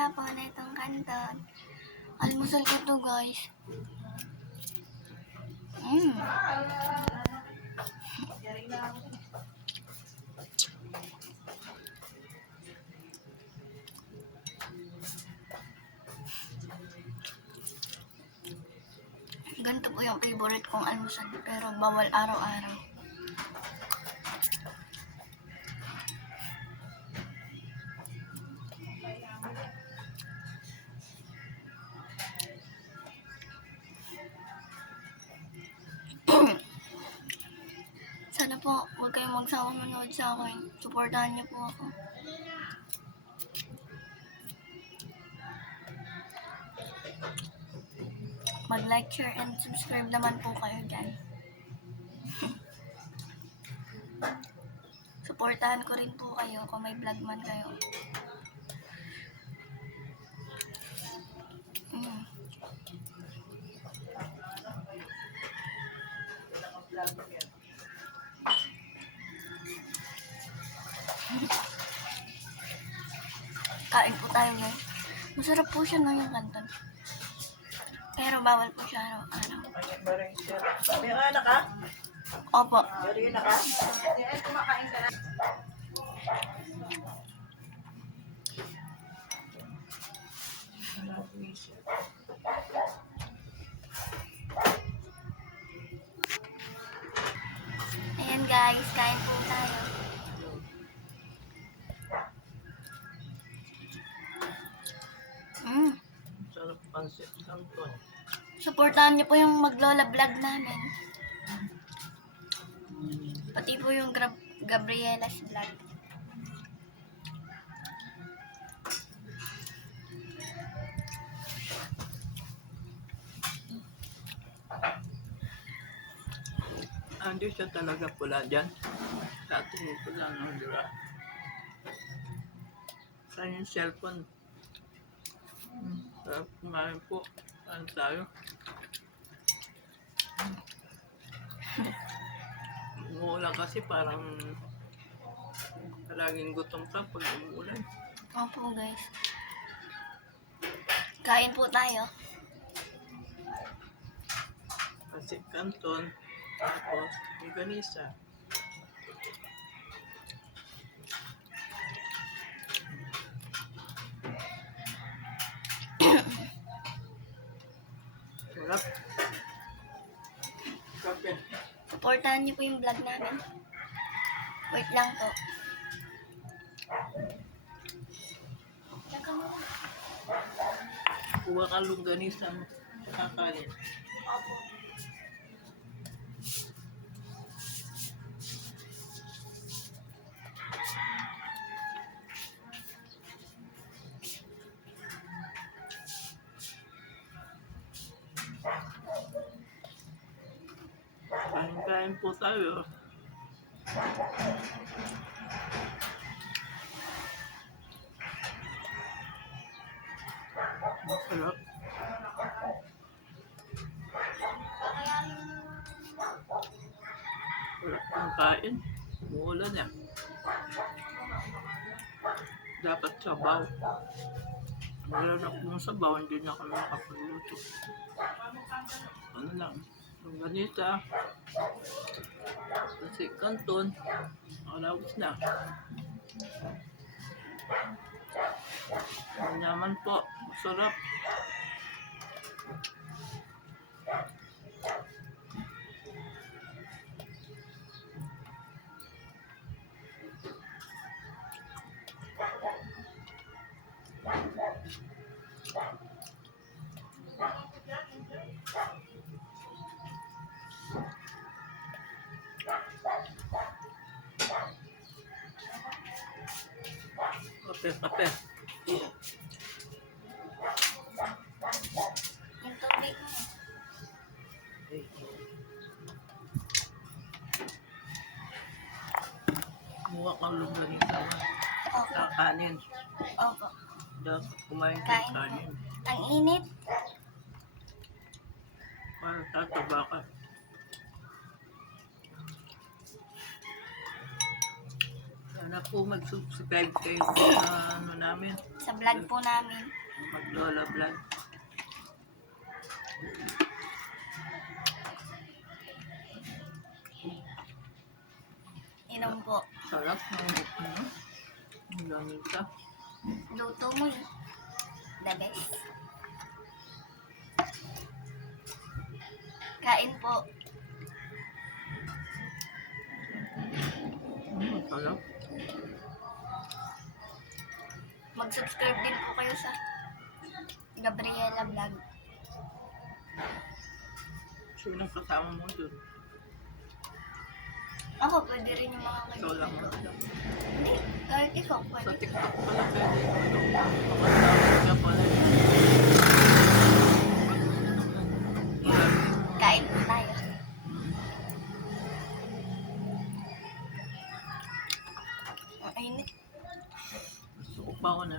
nga po na itong kanton. Almusal ko to, guys. Ganito po yung favorite kong almusal, pero bawal araw-araw. Sana po, huwag kayong magsawang manood sa akin. Supportahan niyo po ako. Mag-like, share, and subscribe naman po kayo dyan. Supportahan ko rin po kayo kung may vlog man kayo. Kain po tayo, guys. Masarap po siya no, yung kanton. Pero bawal po siya araw-araw. May anak ka? Opo. May anak ka? Kumakain ka na. Ayan guys, kain po tayo. Sarap pansit kanton. Supportahan niyo po yung Maglola vlog namin. Pati po yung Gabriella's vlog. Hindi siya talaga pula dyan. Sa atin yung pula ng dura. Sa yung cellphone. Sarap kumain po. Saan tayo? Umuulan kasi parang palaging gutom ka pag umuulan. Opo guys. Kain po tayo. Kasi kanton. Tapos yung ganisa. Sarap. Kape. Supportahan niyo po yung vlog namin. Wait lang po. Kuha ka longganisa mo. Kakain. Opo. Kain po tayo. Masarap. Sarap ng kain. Umuulan yan. Dapat sabaw. Wala na kung sabaw, hindi na kami makapagluto. Ano lang. Yung ganita. Kasi kanton. Alawis na. Manyaman po. Masarap. Kape. Yung tubig mo. Muha kang longganisa. Opo. Kakanin. Opo. Dapat kumain Kain ng po. kanin. Ang init. Para tataba ka. Sana po mag-subscribe kayo sa ano namin, Sa vlog po namin. Maglola Vlog. Inom po. Sarap ng ano, ang lamita. Luto mo yun. The best. Kain po. Sarap. Mag-subscribe din po kayo sa Gabriela Vlog. Sino kasama mo dun? Ako, pwede rin yung mga Ikaw lang kaibigan ko. mo. Hindi, kahit ikaw, Sa pwede. TikTok pala pwede. Makatawag ka pala. Kain po tayo. Ang init. Gusto ko pa ako na.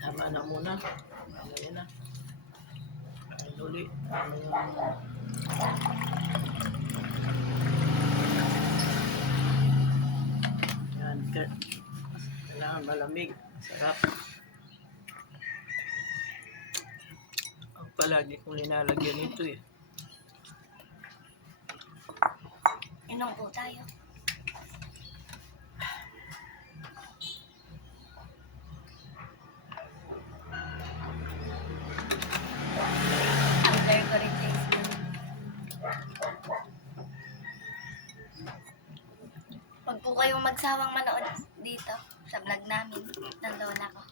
Tama na muna. Ano na. Kain ulit. Yan. Kailangan malamig. Sarap. Ang palagi kong linalagyan ito eh. Inom po tayo. Ang very ko rin taste yun. Huwag po kayong magsawang manood dito sa vlog namin ng lola ko.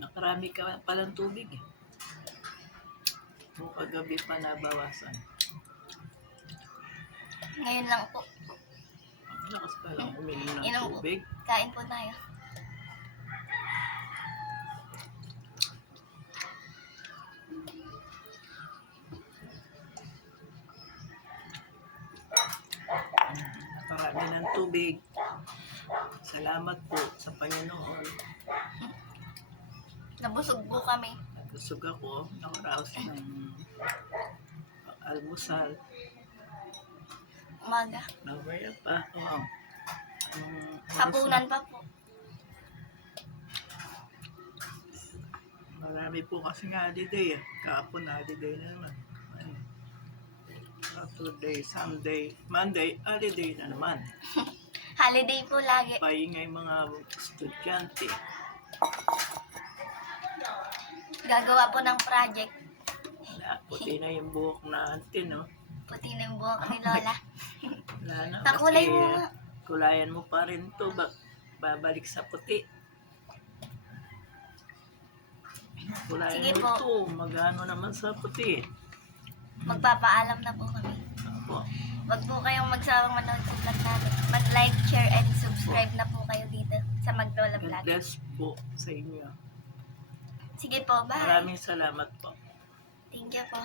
Nakarami ka palang tubig eh. Nung kagabi pa nabawasan. Ngayon lang po. Ang lakas pa lang uminom ng Inom po. tubig. Kain po tayo. Nakarami ng tubig. Salamat po sa Panginoon. Nabusog po kami. Nagusog ako. Nakaraos ng almusal. Umaga. Nawaya pa. Wow. Hapunan pa po. Marami po kasi nga holiday eh. Kahapon holiday na naman. Ay. Saturday, Sunday, Monday, holiday na naman. Holiday po lagi. Paingay mga estudyante. Gagawa po ng project. Wala, puti na yung buhok natin, no? Puti na yung buhok ni Lola. Wala na. Pakulay kasi, mo nga. Kulayan mo pa rin to. Babalik sa puti. Kulayan Sige mo po. to. Magano naman sa puti. Magpapaalam na po kami. Ako. Wag po kayong magsawang manood sa vlog namin. Mag-like, share, and subscribe na po kayo dito sa Maglola God Vlog. bless po sa inyo. Sige po, bye. Maraming salamat po. Thank you po.